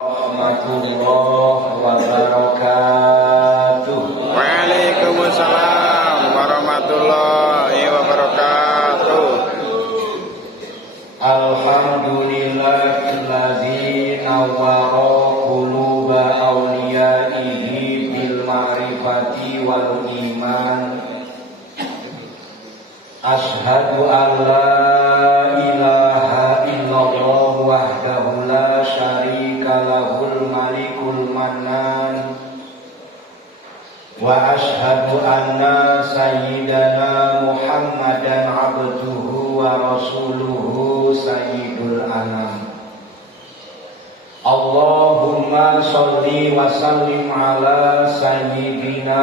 Warahmatullahi wabarakatuh. Waalaikumsalam warahmatullahi wabarakatuh. Alhamdulillahilladzi nawwara quluba awliyaihi bil ma'rifati wal iman. Asyhadu an la ilaha illallah wahdahu la syarika lahul malikul mannan. Wa asyhadu anna sayyidana Muhammadan abduhu wa rasuluhu sayyidul anam. Allahumma sholli wa sallim ala sayyidina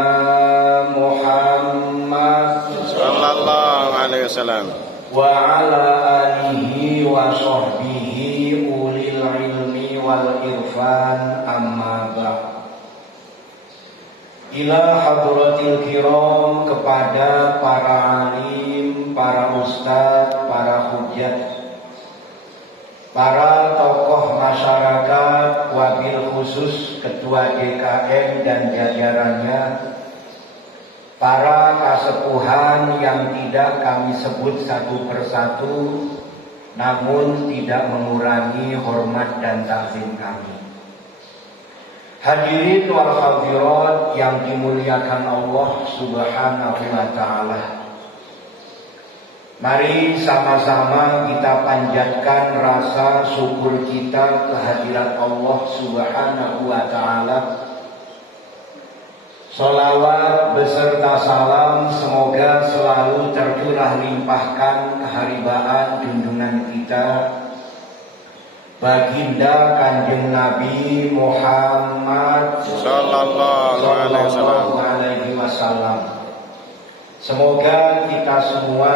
Muhammad Sallallahu alaihi wasallam wa ala alihi wa sahbihi ulil ilmi wal irfan amma ba'd. Ila hadratil kiram, kepada para alim, para ustadz, para hujat, para tokoh masyarakat, wabil khusus ketua DKM dan jajarannya, para kasepuhan yang tidak kami sebut satu persatu, namun tidak mengurangi hormat dan takzim kami. Hadirin wal hadirat yang dimuliakan Allah Subhanahu wa ta'ala, mari sama-sama kita panjatkan rasa syukur kita kehadirat Allah Subhanahu wa ta'ala. Sholawat beserta salam semoga selalu tercurah limpahkan keharibaan junjungan kita Baginda Kanjeng Nabi Muhammad Sallallahu alaihi wasallam. Semoga kita semua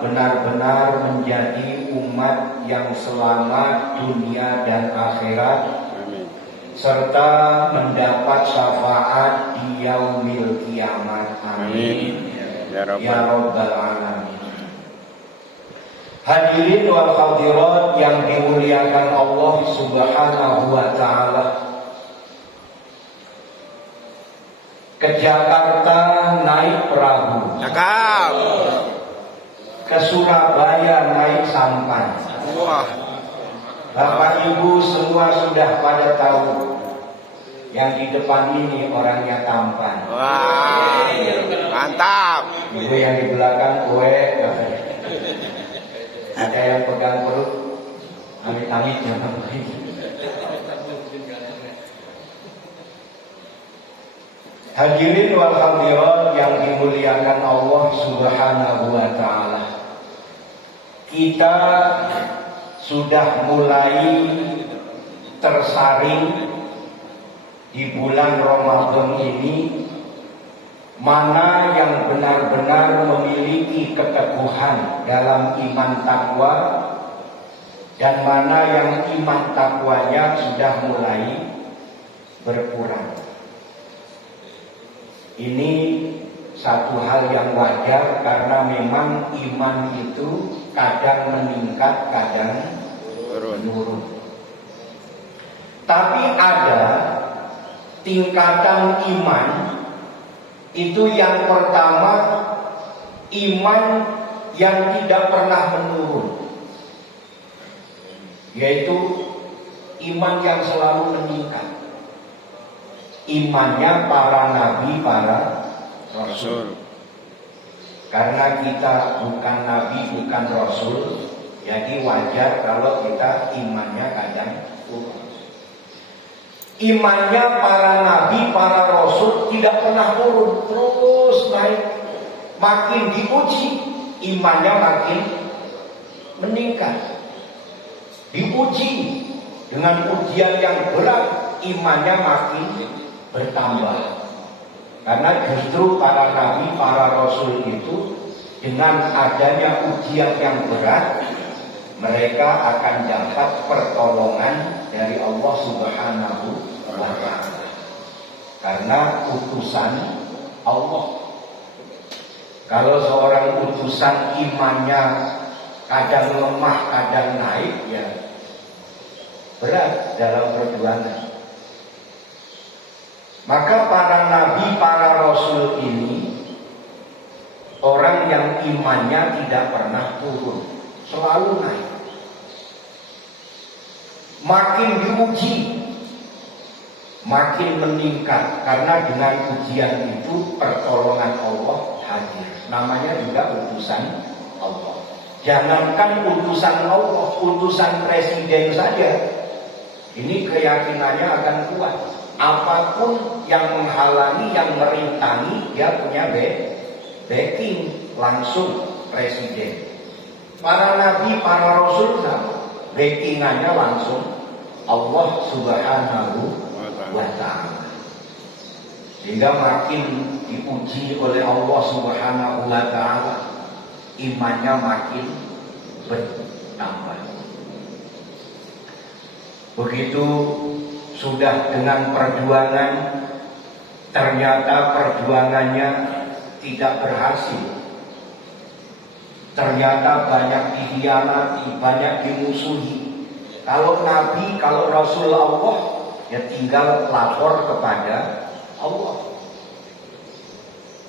benar-benar menjadi umat yang selamat dunia dan akhirat, serta mendapat syafaat di yaumil kiamat. Amin. Ya Rabbal Alamin. Hadirin wal hadirat yang dimuliakan Allah Subhanahu wa ta'ala, ke Jakarta naik perahu, Cakap. ke Surabaya naik sampan. Wah, Bapak Ibu semua sudah pada tahu yang di depan ini orangnya tampan. wah, mantap. Ibu yang di belakang kue, ada yang pegang perut, amit-amit jangan begitu. Hadirin wal hadirat yang dimuliakan Allah Subhanahu wa ta'ala, kita sudah mulai tersaring di bulan Ramadan ini, mana yang benar-benar memiliki keteguhan dalam iman takwa dan mana yang iman takwanya sudah mulai berkurang. Ini satu hal yang wajar karena memang iman itu kadang meningkat, kadang menurun. Tapi ada tingkatan iman. Itu yang pertama, iman yang tidak pernah menurun, yaitu iman yang selalu meningkat. Imannya para nabi, para rasul. Karena kita bukan nabi, bukan rasul, jadi wajar kalau kita imannya kadang turun. Imannya para nabi, para rasul tidak pernah turun, terus naik. Makin diuji, imannya makin meningkat. Diuji dengan ujian yang berat, imannya makin bertambah. Karena justru para nabi, para rasul itu dengan adanya ujian yang berat, mereka akan dapat pertolongan dari Allah Subhanahu wa ta'ala. Karena utusan Allah. Kalau seorang utusan imannya kadang lemah, kadang naik, ya berat dalam perjuangan. Maka para nabi, para rasul ini orang yang imannya tidak pernah turun, selalu naik. Makin diuji, makin meningkat, karena dengan ujian itu pertolongan Allah hadir. Namanya juga utusan Allah. Jangankan utusan Allah, utusan presiden saja, ini keyakinannya akan kuat. Apapun yang menghalangi, yang merintangi, dia punya backing langsung presiden. Para nabi, para rasul backingannya langsung Allah Subhanahu wa ta'ala. Sehingga makin diuji oleh Allah Subhanahu wa ta'ala, imannya makin bertambah. Begitu sudah dengan perjuangan, ternyata perjuangannya tidak berhasil. Ternyata banyak dikhianati, banyak dimusuhi. Kalau Nabi, kalau Rasul Allah, ya tinggal lapor kepada Allah.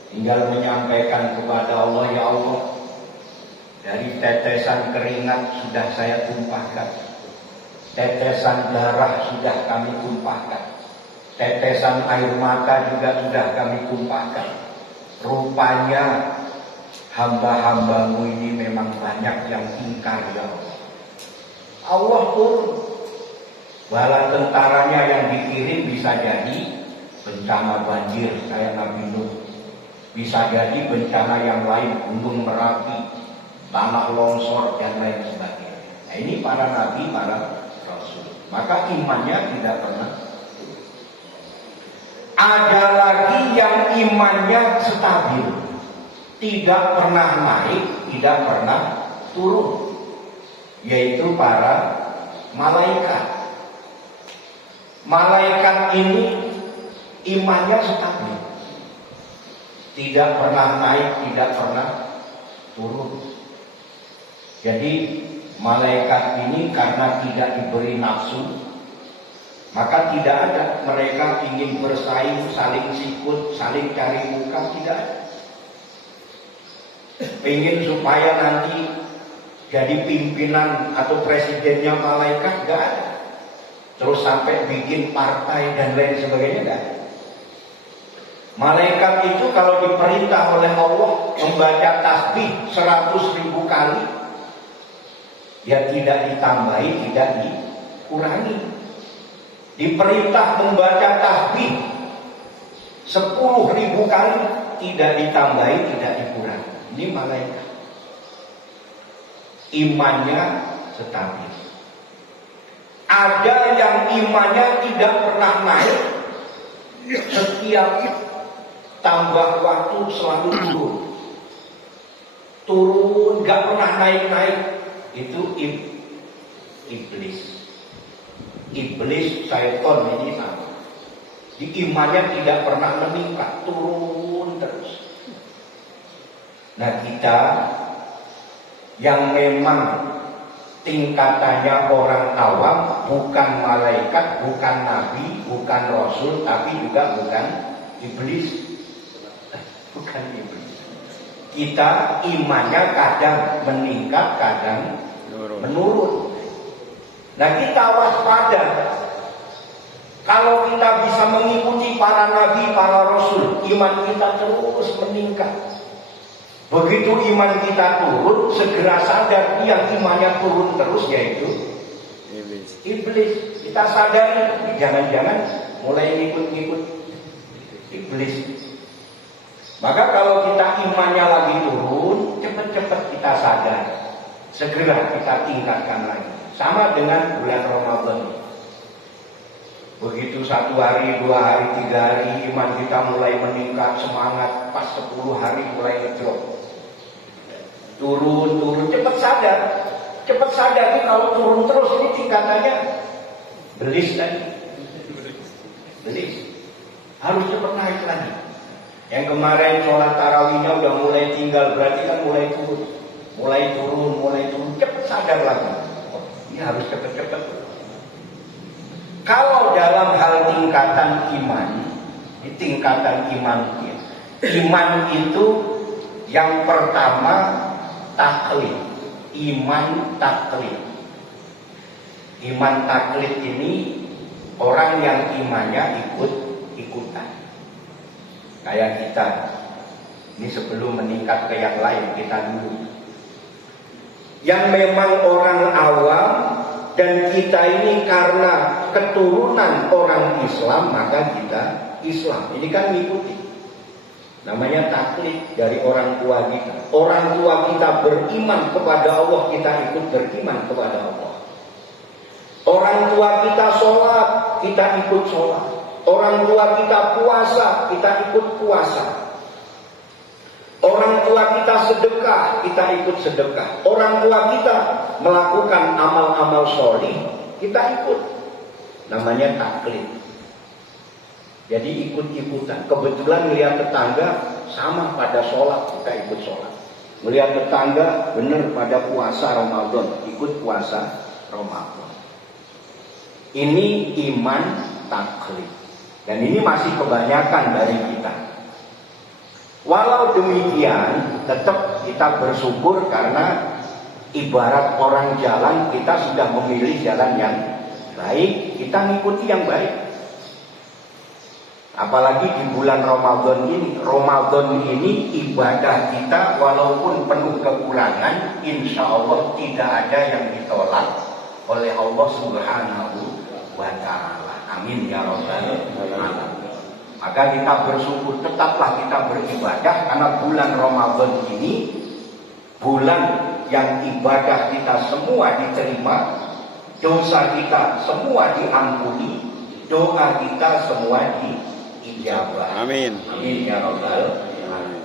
Tinggal menyampaikan kepada Allah, ya Allah, dari tetesan keringat sudah saya tumpahkan, tetesan darah sudah kami tumpahkan, tetesan air mata juga sudah kami tumpahkan. Rupanya hamba-hambamu ini memang banyak yang ingkar, ya Allah. Allah turun. Bala tentaranya yang dikirim bisa jadi bencana banjir kayak Nabi Nuh, bisa jadi bencana yang lain, gunung Merapi, tanah longsor dan lain sebagainya. Nah, ini para nabi, para rasul. Maka imannya tidak pernah. Ada lagi yang imannya stabil, tidak pernah naik, tidak pernah turun, yaitu para malaikat. Malaikat ini imannya stabil, tidak pernah naik, tidak pernah turun. Jadi malaikat ini karena tidak diberi nafsu, maka tidak ada mereka ingin bersaing, saling sikut, saling cari muka, tidak ada. Ingin supaya nanti jadi pimpinan atau presidennya malaikat, gak ada. Terus sampai bikin partai dan lain sebagainya, gak ada. Malaikat itu kalau diperintah oleh Allah membaca tasbih 100.000 kali, ya tidak ditambahi, tidak dikurangi. Diperintah membaca tasbih 10.000 kali, tidak ditambahi, tidak dikurangi. Ini malaikat. Imannya stabil. Ada yang imannya tidak pernah naik, setiap tambah waktu selalu turun. Turun, gak pernah naik-naik. Itu iblis. Iblis, syaitan ini sama. Di imannya tidak pernah meningkat, turun terus. Nah, kita yang memang tingkatannya orang awam, bukan malaikat, bukan nabi, bukan rasul, tapi juga bukan iblis. Bukan iblis. Kita imannya kadang meningkat, kadang menurun. Nah, kita waspada. Kalau kita bisa mengikuti para nabi, para rasul, iman kita terus meningkat. Begitu iman kita turun, segera sadar yang imannya turun terus, yaitu iblis. Kita sadari, jangan-jangan mulai ngikut-ngikut iblis. Maka kalau kita imannya lagi turun, cepat-cepat kita sadar, segera kita tingkatkan lagi. Sama dengan bulan Ramadan. Begitu 1 hari, 2 hari, 3 hari, iman kita mulai meningkat, semangat. Pas 10 hari mulai ngedrop. Turun, cepat sadar nih kalau turun terus ini tingkatannya belis lagi. Belis. Harus cepat naik lagi. Yang kemarin sholat tarawihnya udah mulai tinggal, berarti kan mulai turun. Cepat sadar lagi. Oh, ini harus cepat. Kalau dalam hal tingkatan iman, di tingkatan iman itu yang pertama taklid, iman taklid. Iman taklid ini orang yang imannya ikut-ikutan. Kayak kita. Ini sebelum meningkat ke yang lain, kita dulu. Yang memang orang awam dan kita ini karena keturunan orang Islam, maka kita Islam. Ini kan ngikuti. Namanya taklid dari orang tua kita. Orang tua kita beriman kepada Allah, kita ikut beriman kepada Allah. Orang tua kita sholat, kita ikut sholat. Orang tua kita puasa, kita ikut puasa. Orang tua kita sedekah, kita ikut sedekah. Orang tua kita melakukan amal-amal sholih, kita ikut. Namanya taklid. Jadi ikut-ikutan. Kebetulan melihat tetangga sama pada sholat, kita ikut sholat. Melihat tetangga benar pada puasa Ramadan, ikut puasa Ramadan. Ini iman taklid. Dan ini masih kebanyakan dari kita. Walau demikian, tetap kita bersyukur karena ibarat orang jalan, kita sudah memilih jalan yang baik, kita ngikuti yang baik. Apalagi di bulan Ramadan ini ibadah kita walaupun penuh kekurangan, insya Allah tidak ada yang ditolak oleh Allah Subhanahu wa Ta'ala. Amin ya Rabbal Alamin. Maka kita bersyukur, tetaplah kita beribadah karena bulan Ramadan ini bulan yang ibadah kita semua diterima, dosa kita semua diampuni, doa kita semua diijabah. Amin. Amin ya Rabbal Alamin.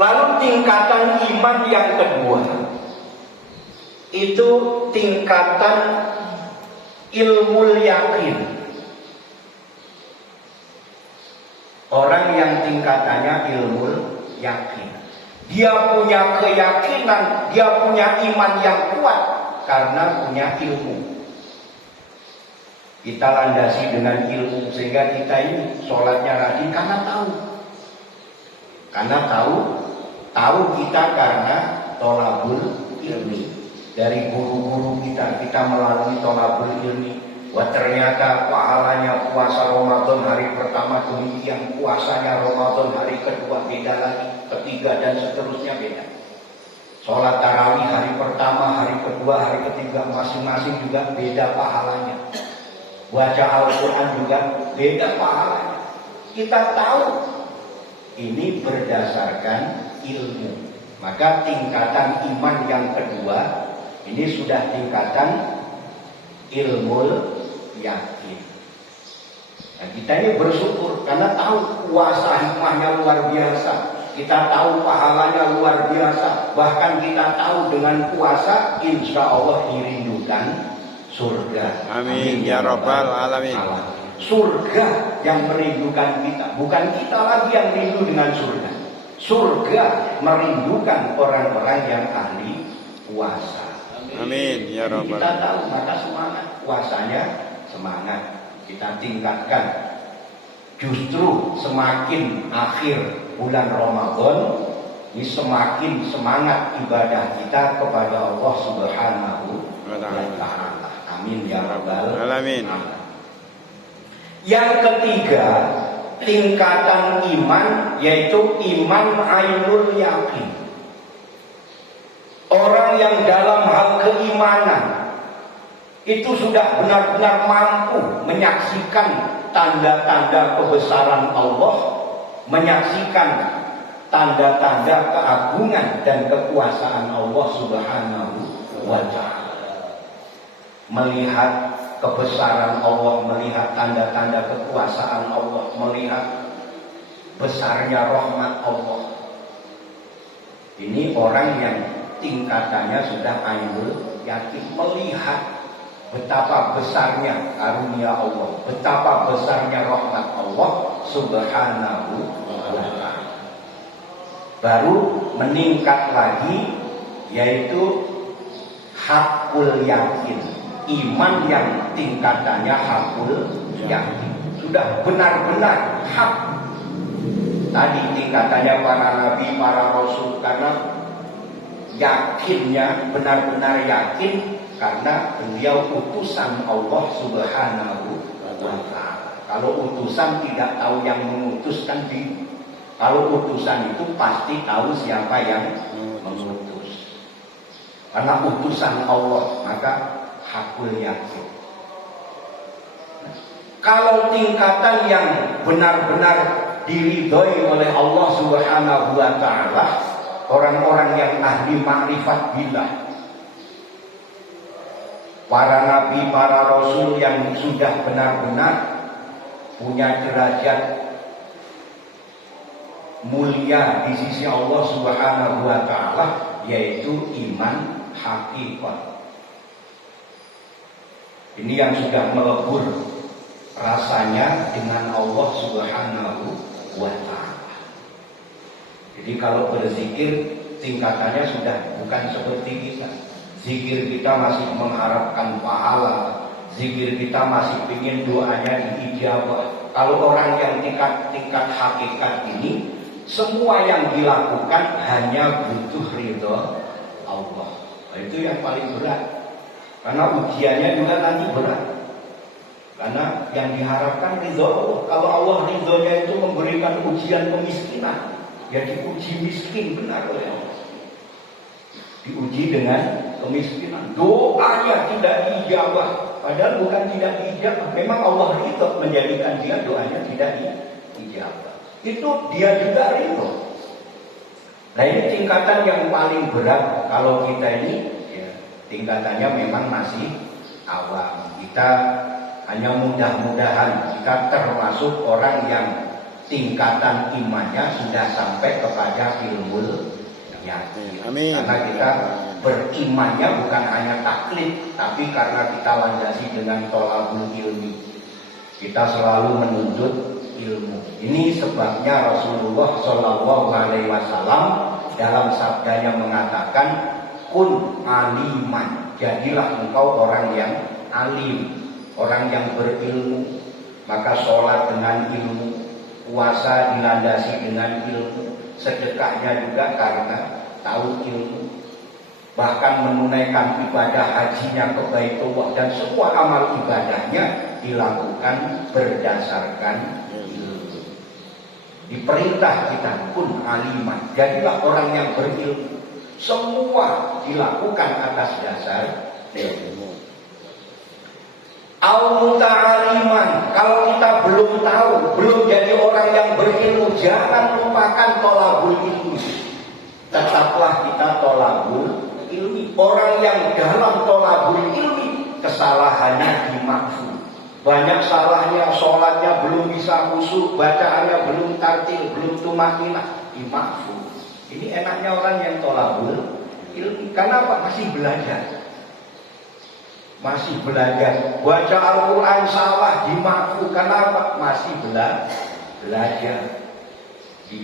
Lalu tingkatan iman yang kedua itu tingkatan ilmu yakin. Orang yang tingkatannya ilmu yakin, dia punya keyakinan, dia punya iman yang kuat karena punya ilmu. Kita landasi dengan ilmu sehingga kita ini sholatnya rajin karena tahu. Karena tahu kita karena tolabul ilmi. Dari guru-guru kita melalui tolabul ilmi. Wah ternyata pahalanya puasa Ramadan hari pertama demikian, puasanya Ramadan hari kedua beda lagi, ketiga dan seterusnya beda. Sholat tarawih hari pertama, hari kedua, hari ketiga masing-masing juga beda pahalanya. Baca Al-Quran juga beda pahalanya. Kita tahu ini berdasarkan ilmu. Maka tingkatan iman yang kedua ini sudah tingkatan ilmu yakin. Nah, kita ini bersyukur karena tahu puasa hikmahnya luar biasa. Kita tahu pahalanya luar biasa. Bahkan kita tahu dengan puasa insya Allah dirindukan surga. Amin ya Rabbal Alamin. Surga yang merindukan kita. Bukan kita lagi yang rindu dengan surga. Surga merindukan orang-orang yang ahli puasa. Amin ya Rabbal. Kita tahu maka semangat puasanya, semangat kita tingkatkan. Justru semakin akhir bulan Ramadan ini semakin semangat ibadah kita kepada Allah Subhanahu wa Ta'ala. Amin ya Rabbal Alamin. Yang ketiga tingkatan iman yaitu iman ainul yakin. Orang yang dalam hal keimanan itu sudah benar-benar mampu menyaksikan tanda-tanda kebesaran Allah, menyaksikan tanda-tanda keagungan dan kekuasaan Allah Subhanahu wa Ta'ala. Melihat kebesaran Allah, melihat tanda-tanda kekuasaan Allah, melihat besarnya rahmat Allah. Ini orang yang tingkatannya sudah ainul yakin, melihat betapa besarnya karunia Allah, betapa besarnya rahmat Allah Subhanahu wa Ta'ala. Baru meningkat lagi yaitu hakul yakin, iman yang tingkatannya hakul yakin. Sudah benar-benar hak. Tadi tingkatannya para nabi, para rasul, karena yakinnya benar-benar yakin karena beliau utusan Allah Subhanahu wa ta'ala. Kalau utusan tidak tahu yang mengutuskan di. Kalau utusan itu pasti tahu siapa yang mengutus. Karena utusan Allah, maka hakul yakin. Kalau tingkatan yang benar-benar diridhoi oleh Allah Subhanahu wa ta'ala, orang-orang yang ahli makrifat billah, para nabi, para rasul yang sudah benar-benar punya derajat mulia di sisi Allah Subhanahu wa ta'ala, yaitu iman hakikat. Ini yang sudah melebur rasanya dengan Allah Subhanahu wa ta'ala. Jadi kalau berzikir tingkatannya sudah bukan seperti kita. Zikir kita masih mengharapkan pahala, zikir kita masih ingin doanya diijabah. Kalau orang yang tingkat hakikat ini, semua yang dilakukan hanya butuh ridho Allah. Itu yang paling berat. Karena ujiannya juga nanti berat. Karena yang diharapkan ridho Allah. Kalau Allah ridhonya itu memberikan ujian kemiskinan, ya diuji miskin benar oleh Allah. Diuji dengan kemiskinan, doanya tidak diijabah. Padahal bukan tidak diijabah, memang Allah ridho menjadikan dia doanya tidak diijabah. Itu dia juga ridho. Nah ini tingkatan yang paling berat. Kalau kita ini ya, tingkatannya memang masih awam. Kita hanya mudah-mudahan kita termasuk orang yang tingkatan imannya sudah sampai kepada ilmu yakin. Amin. Karena kita berimannya bukan hanya taklid, tapi karena kita landasi dengan tolabul ilmi. Kita selalu menuntut ilmu. Ini sebabnya Rasulullah Shallallahu Alaihi Wasallam dalam sabdanya mengatakan, kun aliman, jadilah engkau orang yang alim, orang yang berilmu. Maka sholat dengan ilmu, puasa dilandasi dengan ilmu, sedekahnya juga karena tahu ilmu. Bahkan menunaikan ibadah hajinya ke Baitullah dan semua amal ibadahnya dilakukan berdasarkan ilmu. Diperintah kita pun aliman, jadilah orang yang berilmu. Semua dilakukan atas dasar ilmu. Al-muta'aliman, kalau kita belum tahu, belum jadi orang yang berilmu, jangan lupakan tolabul ilmi. Tetaplah kita tolabul ilmi. Orang yang dalam tolabul ilmi, kesalahannya dimaafkan. Banyak salahnya, sholatnya belum bisa khusyuk, bacaannya belum tartil, belum tumakinah, dimaafkan. Ini enaknya orang yang tolabul ilmi. Kenapa? Masih belajar. Masih belajar. Baca Al-Quran salah, dimaafkan. Kenapa? Masih belajar.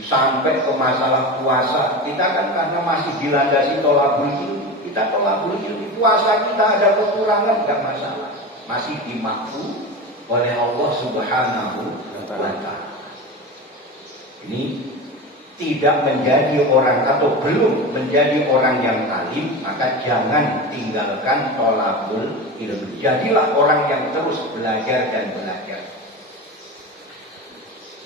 Sampai ke masalah puasa, kita kan karena masih dilandasi tolabul ilmi. Kita tolabul ilmi, puasa kita ada kekurangan, enggak masalah, masih dimaafkan oleh Allah Subhanahu wa ta'ala. Ini tidak menjadi orang atau belum menjadi orang yang alim, maka jangan tinggalkan tolabul ilmi. Jadilah orang yang terus belajar dan belajar.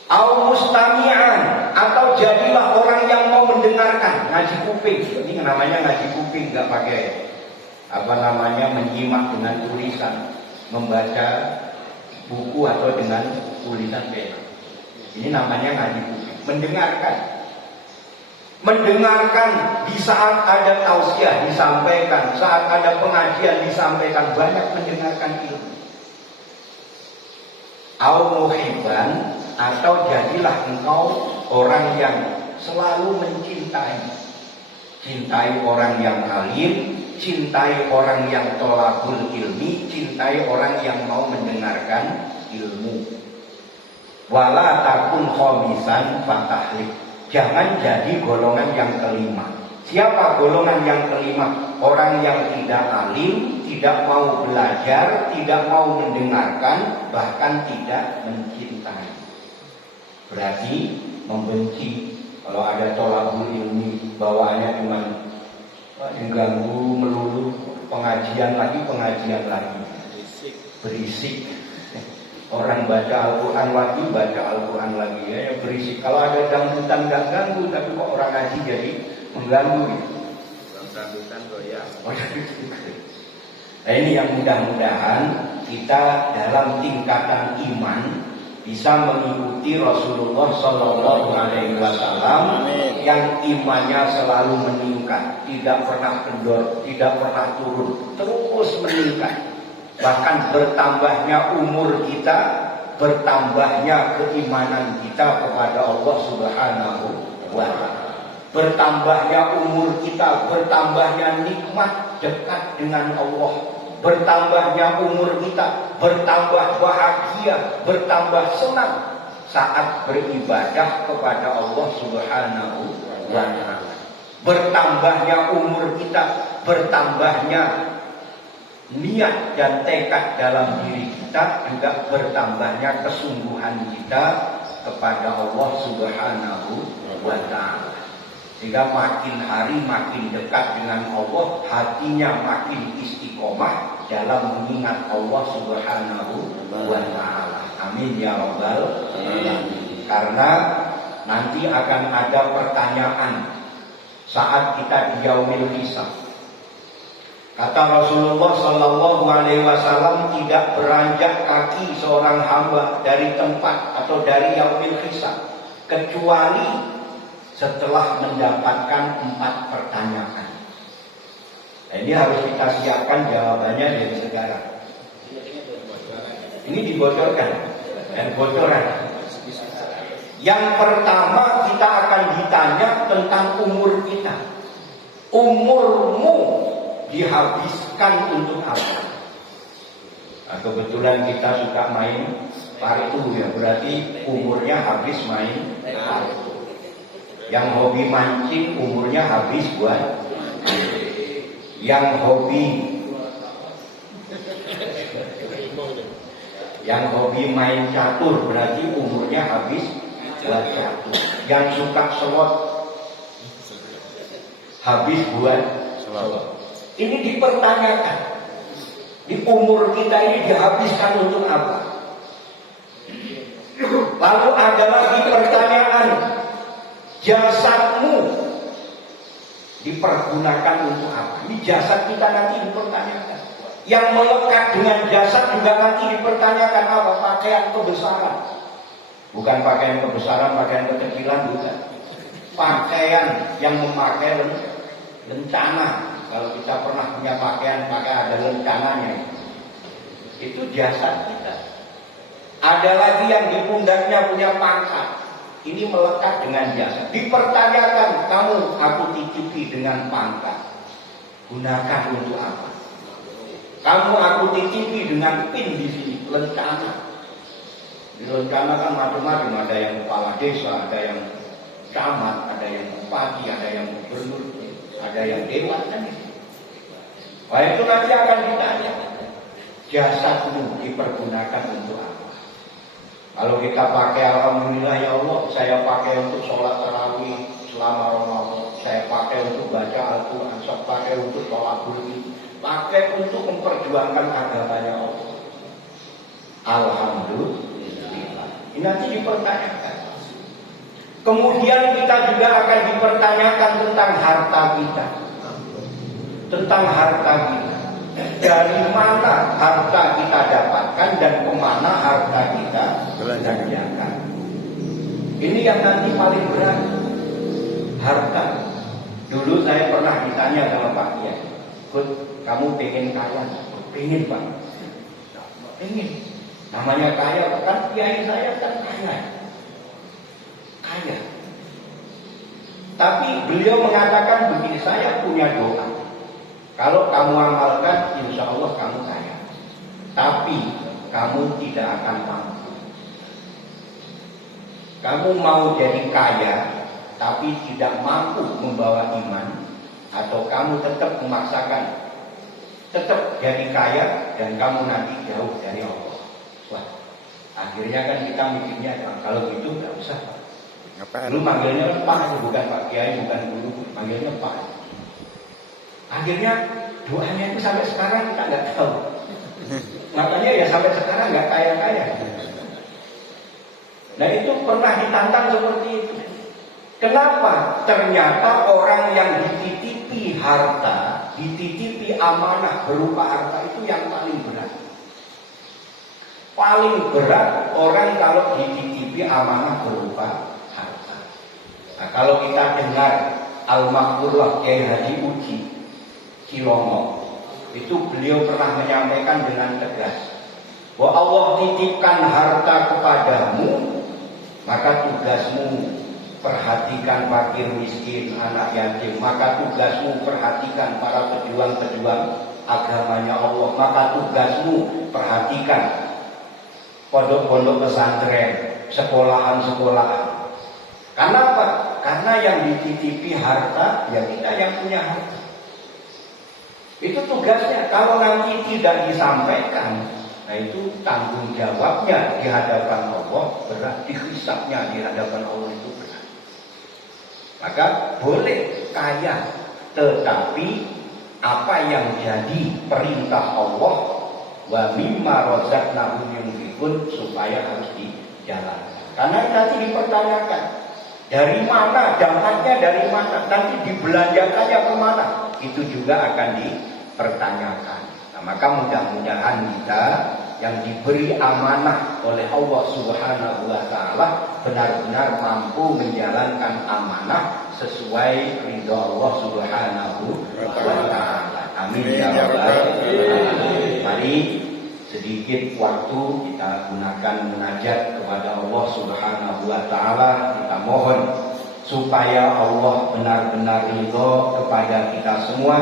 Al-mustami'an, atau jadilah orang yang mau mendengarkan, ngaji kuping. Ini namanya ngaji kuping, nggak pakai menyimak dengan tulisan, membaca buku atau dengan tulisan pena. Ini namanya ngaji kuping, mendengarkan di saat ada tausiah disampaikan, saat ada pengajian disampaikan, banyak mendengarkan ilmu. Al-muhibban, atau jadilah engkau orang yang selalu cintai orang yang alim, cintai orang yang tolabul ilmi, cintai orang yang mau mendengarkan ilmu. Wala takun khomisan fatahlik, jangan jadi golongan yang kelima. Siapa golongan yang kelima? Orang yang tidak alim, tidak mau belajar, tidak mau mendengarkan, bahkan tidak mencintai. Berarti membenci. Kalau ada tolabul ilmi, bawaannya cuma mengganggu, melulu, pengajian lagi, berisik. Orang baca Al-Quran lagi, ya berisik. Kalau ada dangdutan gak ganggu, tapi kok orang ngaji jadi mengganggu gitu. Dangdutan goyang. Nah ini yang mudah-mudahan kita dalam tingkatan iman bisa mengikuti Rasulullah Shallallahu Alaihi Wasallam yang imannya selalu meningkat, tidak pernah kendor, tidak pernah turun, terus meningkat. Bahkan bertambahnya umur kita, bertambahnya keimanan kita kepada Allah Subhanahu wa Ta'ala. Bertambahnya umur kita, bertambahnya nikmat dekat dengan Allah. Bertambahnya umur kita, bertambah bahagia, bertambah senang saat beribadah kepada Allah Subhanahu wa Ta'ala. Bertambahnya umur kita, bertambahnya niat dan tekad dalam diri kita, juga bertambahnya kesungguhan kita kepada Allah Subhanahu wa Ta'ala. Sehingga makin hari makin dekat dengan Allah, hatinya makin istiqomah dalam mengingat Allah Subhanahu wa Ta'ala. Amin ya rabbal alamin. Karena nanti akan ada pertanyaan saat kita di yaumil hisab. Kata Rasulullah Sallallahu Alaihi Wasallam, tidak beranjak kaki seorang hamba dari tempat atau dari yaumil hisab kecuali setelah mendapatkan 4 pertanyaan. Nah, ini harus kita siapkan jawabannya dari sekarang. Ini dibocorkan dan bocoran. Yang pertama kita akan ditanya tentang umur kita. Umurmu dihabiskan untuk apa? Nah, kebetulan kita suka main partu ya, berarti umurnya habis main partu. Yang hobi mancing umurnya habis buat. Yang hobi main catur berarti umurnya habis buat catur. Yang suka slot habis buat slot. Ini dipertanyakan. Di umur kita ini dihabiskan untuk apa? Lalu ada lagi pertanyaan, jasadmu dipergunakan untuk apa? Ini jasad kita nanti dipertanyakan. Yang melekat dengan jasad juga nanti dipertanyakan apa? Pakaian kebesaran. Bukan pakaian kebesaran, pakaian kekecilan, bukan. Pakaian yang memakai lencana. Kalau kita pernah punya pakaian ada lencananya, itu jasad kita. Ada lagi yang di pundaknya punya pangkat, ini melekat dengan jasad. Dipertanyakan, kamu aku titipi dengan pangkat, gunakan untuk apa? Kamu aku titipi dengan pin di sini, lencana. Di lencana kan macam-macam, ada yang kepala desa, ada yang camat, ada yang bupati, ada yang gubernur, ada yang dewan kan itu. Wah, itu nanti akan ditanya, jasadmu dipergunakan untuk apa? Kalau kita pakai alhamdulillah ya Allah, saya pakai untuk sholat tarawih selama Ramadan, saya pakai untuk baca Al-Quran, saya pakai untuk sholat budi, pakai untuk memperjuangkan agamanya Allah. Alhamdulillah. Ini nanti dipertanyakan. Kemudian kita juga akan dipertanyakan tentang harta kita. Tentang harta kita. Dari mana harta kita dapatkan dan kemana harta kita belanjakan. Ini yang nanti paling berat. Harta. Dulu saya pernah ditanya sama Pak Kiai, "Kut, kamu pengen kaya?" "Pengen, Pak." "Pengen." Namanya kaya, kan kiai saya kan kaya. Kaya. Tapi beliau mengatakan begini, saya punya doa. Kalau kamu amalkan, insya Allah kamu kaya. Tapi kamu tidak akan mampu. Kamu mau jadi kaya, tapi tidak mampu membawa iman, atau kamu tetap memaksakan tetap jadi kaya dan kamu nanti jauh dari Allah. Wah, akhirnya kan kita mikirnya kalau gitu nggak usah. Lu manggilnya Pak, bukan Pak Kiai, bukan guru, manggilnya Pak. Akhirnya doanya itu sampai sekarang kita nggak tahu. Makanya ya sampai sekarang nggak kaya-kaya. Nah itu pernah ditantang seperti itu. Kenapa? Ternyata orang yang dititipi harta, dititipi amanah berupa harta itu yang paling berat. Paling berat orang kalau dititipi amanah berupa harta. Nah kalau kita dengar Al-Makhfurullah Kiai Haji Uji Cilomo, itu beliau pernah menyampaikan dengan tegas bahwa Allah titipkan harta kepadamu, maka tugasmu perhatikan fakir miskin, anak yatim, maka tugasmu perhatikan para pejuang-pejuang agamanya Allah, maka tugasmu perhatikan pondok-pondok pesantren, sekolahan-sekolahan. Kenapa? Karena yang dititipi harta, ya kita yang punya harta. Itu tugasnya. Kalau nanti tidak disampaikan, nah itu tanggung jawabnya di hadapan Allah berat, dihisabnya di hadapan Allah itu berat. Maka boleh kaya, tetapi apa yang jadi perintah Allah, wa mimma razaqnahum yunfiqun, supaya harus dijalankan. Karena nanti dipertanyakan, dari mana dapatnya, dari mana, nanti dibelanjakannya kemana, itu juga akan dipertanyakan. Nah, maka mudah-mudahan kita yang diberi amanah oleh Allah Subhanahu wa Ta'ala benar-benar mampu menjalankan amanah sesuai ridha Allah Subhanahu wa Ta'ala. Amin ya rabbal alamin. Mari sedikit waktu kita gunakan munajat kepada Allah Subhanahu wa Ta'ala. Kita mohon supaya Allah benar-benar ridha kepada kita semua,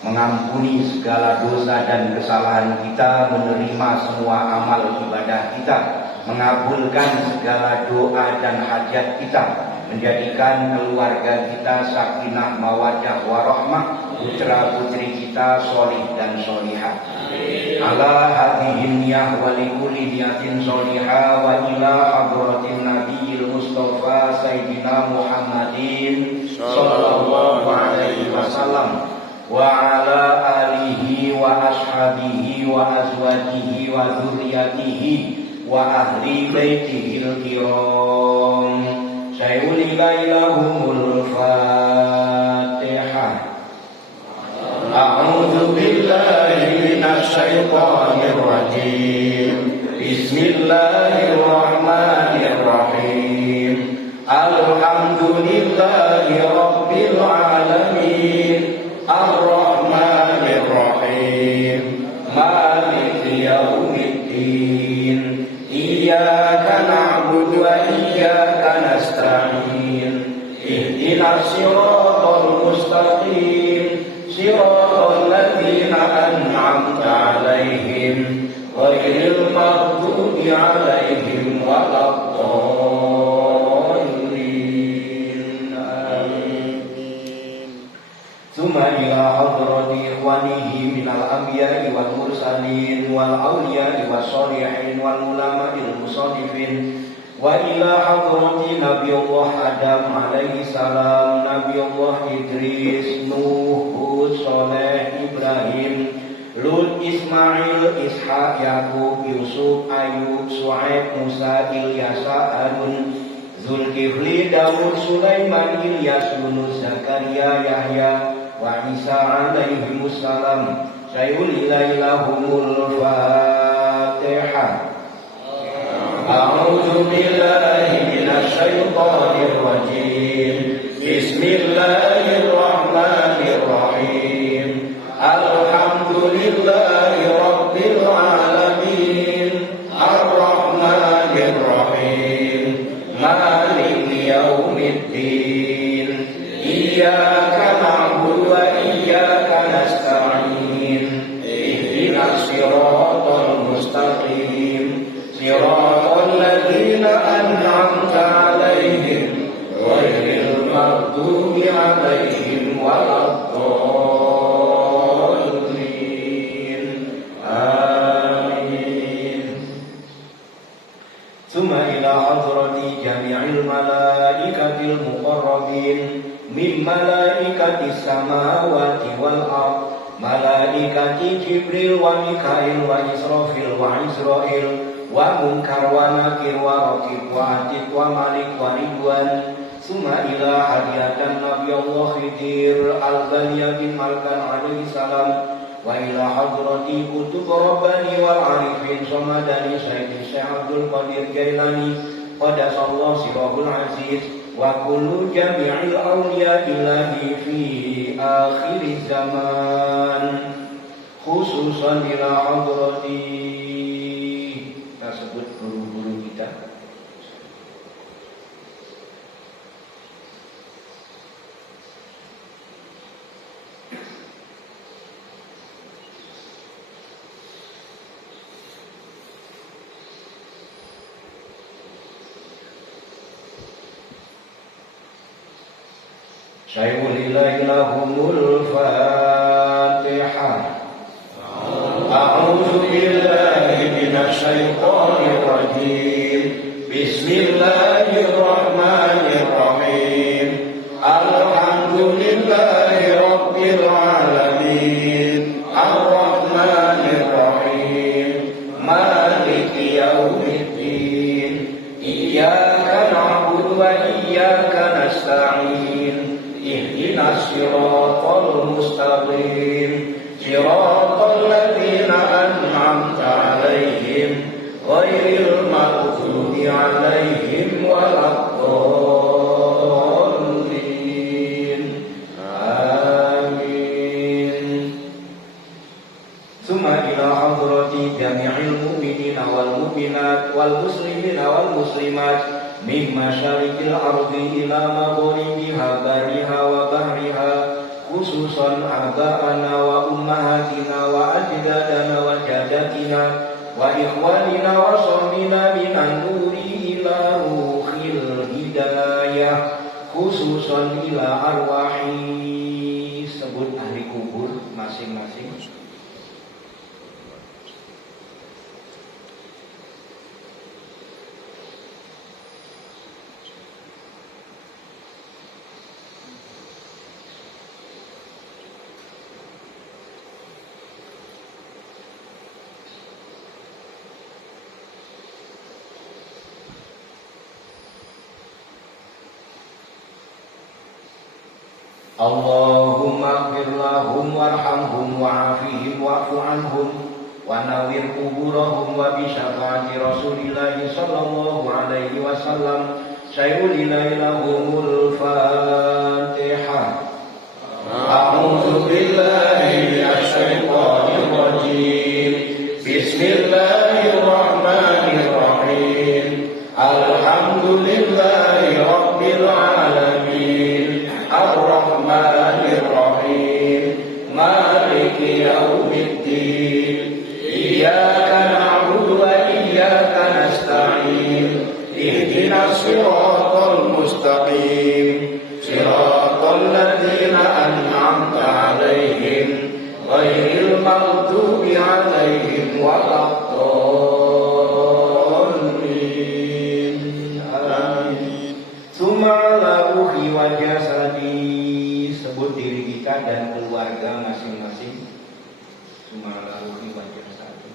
mengampuni segala dosa dan kesalahan kita, menerima semua amal ibadah kita, mengabulkan segala doa dan hajat kita, menjadikan keluarga kita sakinah mawaddah warahmah, putra putri kita sholih dan sholihah. Ala hadhihi niyah wa likulli niyatin sholihah wa ila hadratin nabiyil mustafa sayyidina Muhammadin sallallahu alaihi wasallam wa ala alihi wa ashabihi wa azwajihi wa dzurriyyatihi wa ahli baitihi al-kiram. Sayulilahumul Fatihah. A'udzu billahi minasy syaithanir rajim. Bismillahirrahmanirrahim. Alhamdulillahi rabbil alamin. Ar-Rahmanir Rahim, Maliki Yaumiddin. Iyyaka na'budu wa iyyaka nasta'in. Ihdinas siratal mustaqim, siratal ladzina an'amta 'alaihim, ghairil maghdubi 'alaihim waladdallin. Tsumma ila hadrati ikhwanihi minal anbiya'i wal mursalin wal awliya'i was sholihin wal ulama'il musannifin wa ila hadrati Nabiullah Adam alaihi salam, Nabiullah Idris, Nuh, Hud, Saleh, Ibrahim, Lut, Ismail, Ishaq, Yakub, Yusuf, Ayub, Shu'aib, Musa, Ilyasa, Harun, Zulkifli, Daud, Sulaiman, Ilyas, Yunus, Zakaria, Yahya wa Isa alaihimus salam. Sayulilahumul Fatihah. A'udzu billahi minasy syaithanir rajim. Bismillahirrahmanirrahim. Alhamdulillahi rabbil alamin. Ar-Rahmanir Rahim. Maliki yaumiddin. Iyyaka na'budu wa iyyaka nasta'in. Ihdinas siratal mustaqim, siratal ladzina an'amta 'alaihim, ghairil maghdubi 'alaihim waladdallin. Summa ila hadrati jami'il malaikatil muqarrabin min malaikatis samawati wal ard malaikati Jibril wa Mikail wa Israfil wa Israil wa Munkar wa Nakir wa Raqib wa Atid wa Malik wa Ridwan. Summa ila hadiyatan Nabi Allah Khidir al-Baliya bin Malkan alaihi salam wa ila hadrati kutub Rabbani wal Arifin Samadani Sayyidi Syekh Abdul Qadir Jailani qadasallahu sirahul aziz wa kullu jami'il awliya ilahi fi akhir zaman khususan ila hadrati tersebut guru-guru kita. Syai'ulillahi lahumul Fatihah. A'udzu billahi minasy syaithanir rajim. Bismillahirrahmanirrahim. Alhamdulillahi rabbil alamin. Ar-Rahmanir Rahim. Maliki yaumiddin. Iyyaka na'budu wa iyyaka nasta'in. Ihdinas siratal mustaqim siratal ladzina an'amta 'alaihim ghairil maghdubi 'alaihim waladdallin. Amin. Summa ila hadrati jami'il mu'minina wal mu'minat wal muslimina wal muslimat min masyariqil ardi ila maghribiha bariha wa bahriha khususan aba'ana wa ummahatina wa ajdadana wa jaddatina wa ikhwanina wa sahbina minan nuri ila ruhil hidayah khususan ila arwahi. Sebut ahli kubur masing-masing. Allahumma ighfir lahum warhamhum wa'afihim wa'fu anhum wa nawwir quburahum wa bi syafaati Rasulillah sallallahu alaihi wasallam. Syai'ulillahi lahumul Fatihah. A'udzu billahi minasy syaithanir rajim. Bismillahirrahmanirrahim. Alhamdulillahi rabbil alamin. Ar-Rahmanir Rahim. Maliki yaumiddin. Iyyaka na'budu wa iyyaka nasta'in. Ihdinas siratal mustaqim siratal ladzina an'amta 'alaihim ghairil maghdubi 'alaihim waladdallin. Amin. Summa ala ruhi wa jasadi. Sebut diri kita dan keluarga masing-masing. Summa ala ruhi wa jasadi.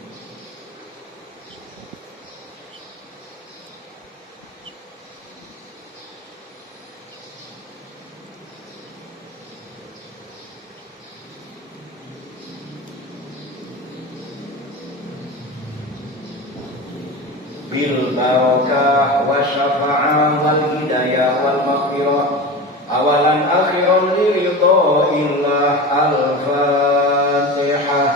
Bil barakah wa syafa'ah wal hidayah wal maghfirah awalan akhiran li ridhaillah. Al-Fatihah.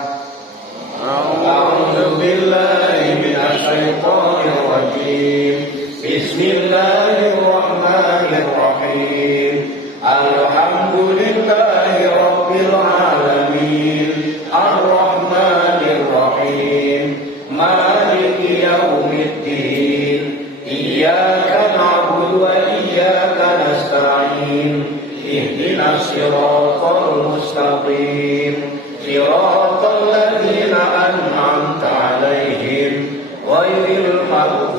A'udzu billahi minasy syaithanir rajim. Bismillahirrahmanirrahim. Alhamdulillahi rabbil alamin. Ar-Rahmanir Rahim. Maliki yaumiddin. Iyyaka na'budu wa iyyaka nasta'in. Ihdinas siratal mustaqim siratal ladzina an'amta 'alaihim ghairil maghdubi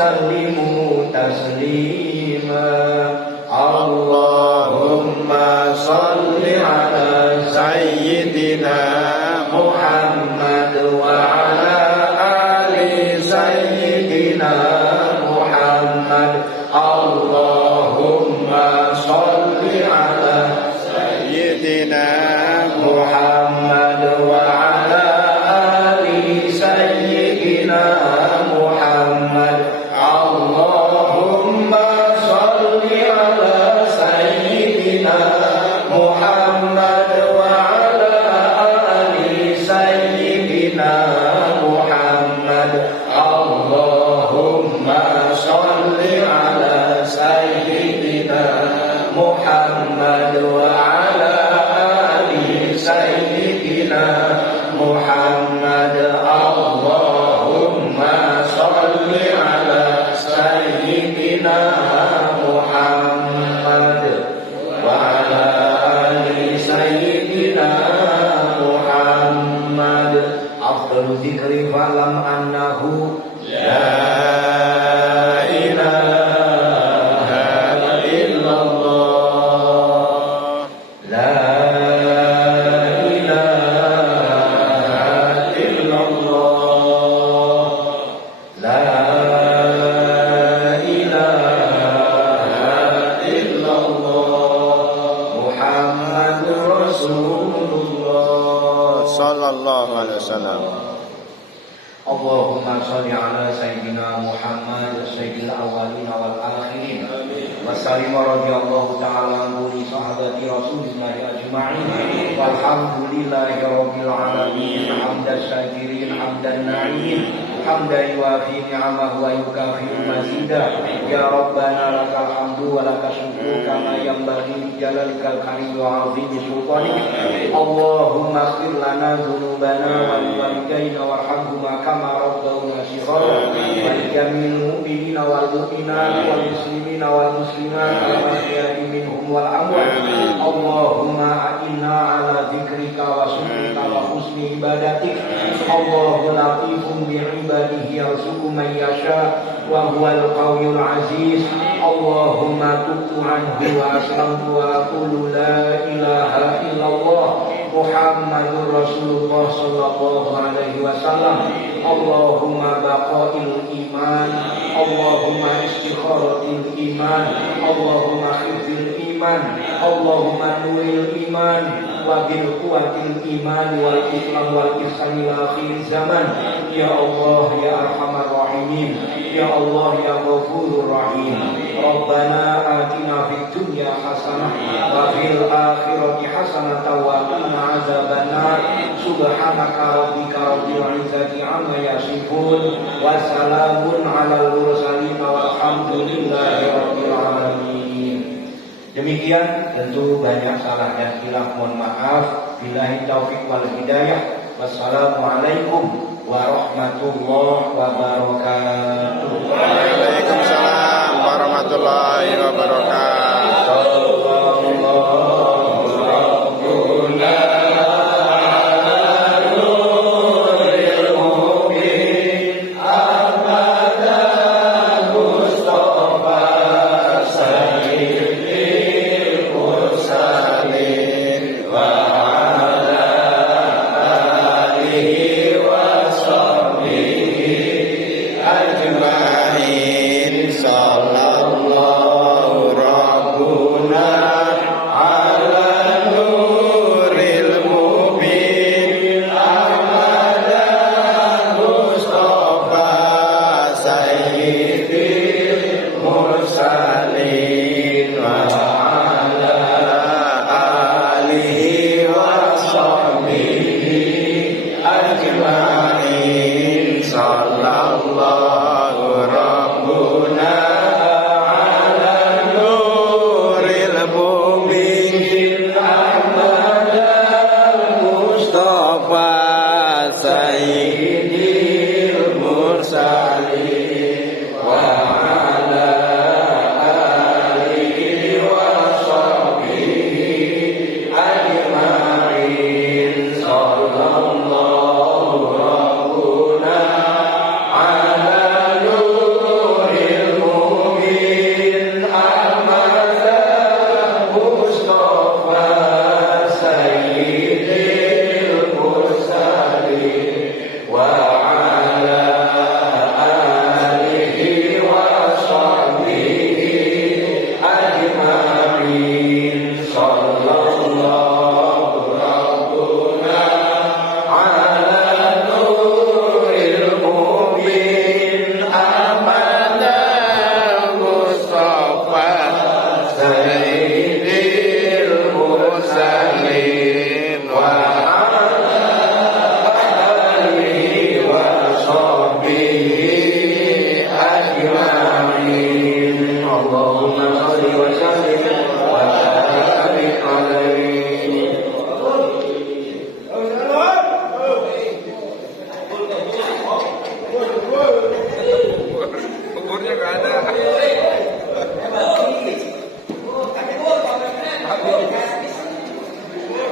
وسلموا تسليما اللهم صل على سيدنا محمد وعلى آل سيدنا محمد اللهم صل على سيدنا محمد وعلى آل سيدنا محمد اللهم صل على سيدنا محمد وعلى آل سيدنا محمد اللهم صل على سيدنا محمد وعلى آل سيدنا محمد اللهم صل على سيدنا محمد وعلى آل سيدنا محمد أفضل الذكر فاعلم أنه لا إله إلا الله لا إله إلا الله لا إله إلا الله محمد رسول الله صلى الله عليه وسلم. Allahumma sholli ala sayyidina Muhammad sayyidil awwalin wal akhirin wa sallim radhiyallahu ta'ala anhu li sahabati Rasulillah ajma'in walhamdulillahi rabbil alamin hamdan syakirin hamdan na'im hamdan yuwafi ni'amahu wa yukafi'u mazidah ya rabbana lakal hamdu wa lakal syukru kama yanbaghi li jalalikal karim wa 'azimi sultanik Allahumma ighfir lana dzunubana wa liwalidayna warhamhuma kama rabbawna shighara wa lijamil mu'minina wal mu'minat wal muslimina wal muslimat al-ahya'i minhum wal amwat Allahumma a'inna ala dzikrika wa syukrika wa husni ibadatik Allahu latifun bi ibadihi yarzuqu man yasha wa huwal qawiyyul aziz Allahumma tub anhu wa aslamtu wa aqulu la ilaha illallah Muhammadur Rasulullah sallallahu alaihi wasallam Allahumma baqail iman Allahumma istikharatil iman Allahumma khifil iman Allahumma nuril iman wa bil quwwatil iman wal islam wal ihsan ila akhir zaman ya Allah ya arhamar rahimin ya Allah ya ghafurur rahim Rabbana atina fid dunya hasanah wa fil akhirati hasanah wa qina azabannar subhanaka rabbika rabbil izzati amma yasifun wa salamun alal mursalin walhamdulillahi rabbil alamin. Demikian, tentu banyak salah dan khilaf, mohon maaf. Billahi taufik wal hidayah. Wassalamualaikum warahmatullahi wabarakatuh.